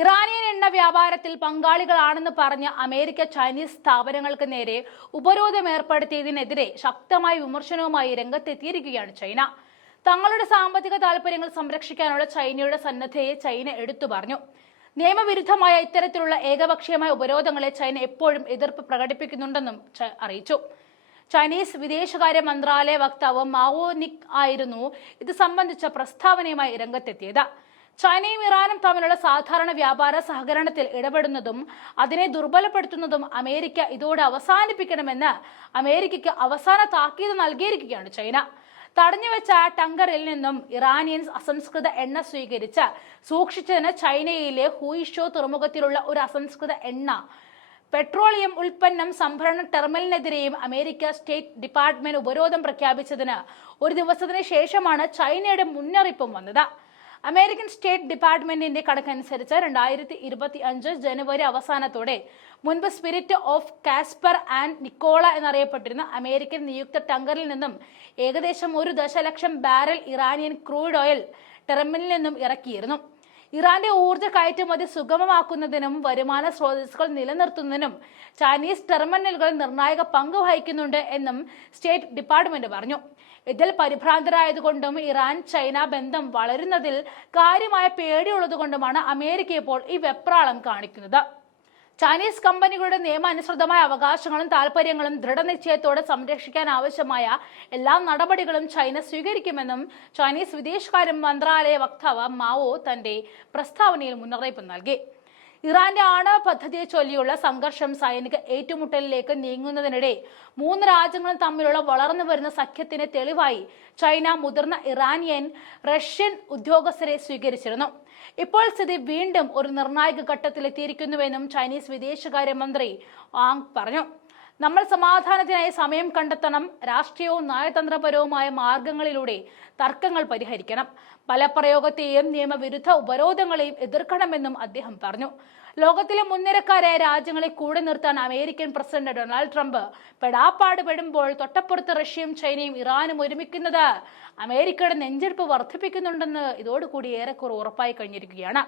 Iranian എണ്ണ വ്യാപാരത്തിൽ പങ്കാളികളാണെന്ന് പറഞ്ഞ അമേരിക്ക ചൈനീസ് സ്ഥാപനങ്ങൾക്ക് നേരെ ഉപരോധം ഏർപ്പെടുത്തിയതിനെതിരെ ശക്തമായ വിമർശനവുമായി രംഗത്തെത്തിയിരിക്കുകയാണ് ചൈന. തങ്ങളുടെ സാമ്പത്തിക താൽപര്യങ്ങൾ സംരക്ഷിക്കാനുള്ള ചൈനയുടെ സന്നദ്ധതയെ ചൈന എടുത്തു പറഞ്ഞു. നിയമവിരുദ്ധമായ ഇത്തരത്തിലുള്ള ഏകപക്ഷീയമായ ഉപരോധങ്ങളെ ചൈന എപ്പോഴും എതിർപ്പ് പ്രകടിപ്പിക്കുന്നുണ്ടെന്നും അറിയിച്ചു. ചൈനീസ് വിദേശകാര്യ മന്ത്രാലയ വക്താവ് മാവോ നിക് ആയിരുന്നു ഇത് സംബന്ധിച്ച പ്രസ്താവനയുമായി രംഗത്തെത്തിയത്. ചൈനയും ഇറാനും തമ്മിലുള്ള സാധാരണ വ്യാപാര സഹകരണത്തിൽ ഇടപെടുന്നതും അതിനെ ദുർബലപ്പെടുത്തുന്നതും അമേരിക്ക ഇതോടെ അവസാനിപ്പിക്കണമെന്ന് അമേരിക്കയ്ക്ക് അവസാന താക്കീത് നൽകിയിരിക്കുകയാണ് ചൈന. തടഞ്ഞുവെച്ച ടങ്കറിൽ നിന്നും ഇറാനിയൻ അസംസ്കൃത എണ്ണ സ്വീകരിച്ച് സൂക്ഷിച്ചതിന് ചൈനയിലെ ഹൂയിഷോ തുറമുഖത്തിലുള്ള ഒരു അസംസ്കൃത എണ്ണ പെട്രോളിയം ഉൽപ്പന്നം സംഭരണ ടെർമിനലിനെതിരെയും അമേരിക്ക സ്റ്റേറ്റ് ഡിപ്പാർട്ട്മെന്റ് ഉപരോധം പ്രഖ്യാപിച്ചതിന് ഒരു ദിവസത്തിന് ശേഷമാണ് ചൈനയുടെ മുന്നറിയിപ്പും വന്നത്. അമേരിക്കൻ സ്റ്റേറ്റ് ഡിപ്പാർട്ട്മെന്റിന്റെ കണക്കനുസരിച്ച് 2025 ജനുവരി അവസാനത്തോടെ മുൻപ് spirit of Caspar and Nicola എന്നറിയപ്പെട്ടിരുന്ന അമേരിക്കൻ നിയുക്ത ടങ്കറിൽ നിന്നും ഏകദേശം 1 ദശലക്ഷം ബാരൽ ഇറാനിയൻ ക്രൂഡ് ഓയിൽ ടെർമിനലിൽ നിന്നും ഇറക്കിയിരുന്നു. ഇറാന്റെ ഊർജ്ജ കയറ്റുമതി സുഗമമാക്കുന്നതിനും വരുമാന സ്രോതസ്സുകൾ നിലനിർത്തുന്നതിനും ചൈനീസ് ടെർമിനലുകൾ നിർണായക പങ്ക് വഹിക്കുന്നുണ്ട് എന്നും സ്റ്റേറ്റ് ഡിപ്പാർട്ട്മെന്റ് പറഞ്ഞു. ഇതിൽ പരിഭ്രാന്തരായതുകൊണ്ടും ഇറാൻ ചൈന ബന്ധം വളരുന്നതിൽ കാര്യമായ പേടിയുള്ളതുകൊണ്ടുമാണ് അമേരിക്ക ഇപ്പോൾ ഈ വെപ്രാളം കാണിക്കുന്നത്. ചൈനീസ് കമ്പനികളുടെ നിയമാനുസൃതമായ അവകാശങ്ങളും താൽപര്യങ്ങളും ദൃഢനിശ്ചയത്തോടെ സംരക്ഷിക്കാൻ ആവശ്യമായ എല്ലാ നടപടികളും ചൈന സ്വീകരിക്കുമെന്നും ചൈനീസ് വിദേശകാര്യ മന്ത്രാലയ വക്താവ് മാവോ തന്റെ പ്രസ്താവനയിൽ മുന്നറിയിപ്പ് നൽകി. ഇറാന്റെ ആണവ പദ്ധതിയെ ചൊല്ലിയുള്ള സംഘർഷം സൈനിക ഏറ്റുമുട്ടലിലേക്ക് നീങ്ങുന്നതിനിടെ 3 രാജ്യങ്ങളും തമ്മിലുള്ള വളർന്നു വരുന്ന സഖ്യത്തിന് തെളിവായി ചൈന മുതിർന്ന ഇറാനിയൻ റഷ്യൻ ഉദ്യോഗസ്ഥരെ സ്വീകരിച്ചിരുന്നു. ഇപ്പോൾ സ്ഥിതി വീണ്ടും ഒരു നിർണായക ഘട്ടത്തിലെത്തിയിരിക്കുന്നുവെന്നും ചൈനീസ് വിദേശകാര്യ മന്ത്രി വാങ് പറഞ്ഞു. നമ്മൾ സമാധാനത്തിനായി സമയം കണ്ടെത്തണം, രാഷ്ട്രീയവും നയതന്ത്രപരവുമായ മാർഗങ്ങളിലൂടെ തർക്കങ്ങൾ പരിഹരിക്കണം, ബലപ്രയോഗത്തെയും നിയമവിരുദ്ധ ഉപരോധങ്ങളെയും എതിർക്കണമെന്നും അദ്ദേഹം പറഞ്ഞു. ലോകത്തിലെ മുൻനിരക്കാരായ രാജ്യങ്ങളെ കൂടെ നിർത്താൻ അമേരിക്കൻ പ്രസിഡന്റ് ഡൊണാൾഡ് ട്രംപ് പെടാപ്പാട് പെടുമ്പോൾ തൊട്ടപ്പുറത്ത് റഷ്യയും ചൈനയും ഇറാനും ഒരുമിക്കുന്നത് അമേരിക്കയുടെ നെഞ്ചെടുപ്പ് വർദ്ധിപ്പിക്കുന്നുണ്ടെന്ന് ഇതോടുകൂടി ഏറെക്കുറെ ഉറപ്പായി കഴിഞ്ഞിരിക്കുകയാണ്.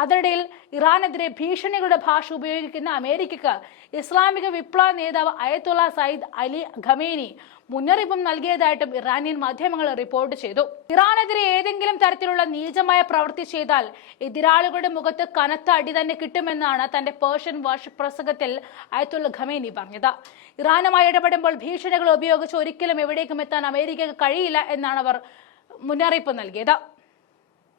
അതിനിടയിൽ ഇറാനെതിരെ ഭീഷണികളുടെ ഭാഷ ഉപയോഗിക്കുന്ന അമേരിക്കക്ക് ഇസ്ലാമിക വിപ്ലവ നേതാവ് അയത്തുള്ള സയ്യിദ് അലി ഖമേനി മുന്നറിയിപ്പും നൽകിയതായിട്ടും ഇറാനിയൻ മാധ്യമങ്ങൾ റിപ്പോർട്ട് ചെയ്തു. ഇറാനെതിരെ ഏതെങ്കിലും തരത്തിലുള്ള നീചമായ പ്രവൃത്തി ചെയ്താൽ എതിരാളികളുടെ മുഖത്ത് കനത്ത അടി തന്നെ കിട്ടുമെന്നാണ് തന്റെ പേർഷ്യൻ വാർഷിക പ്രസംഗത്തിൽ അയത്തുള്ള ഖമേനി പറഞ്ഞത്. ഇറാനുമായി ഇടപെടുമ്പോൾ ഭീഷണികൾ ഉപയോഗിച്ച് ഒരിക്കലും എവിടേക്കും എത്താൻ അമേരിക്കക്ക് കഴിയില്ല എന്നാണ് അവർ മുന്നറിയിപ്പ് നൽകിയത്.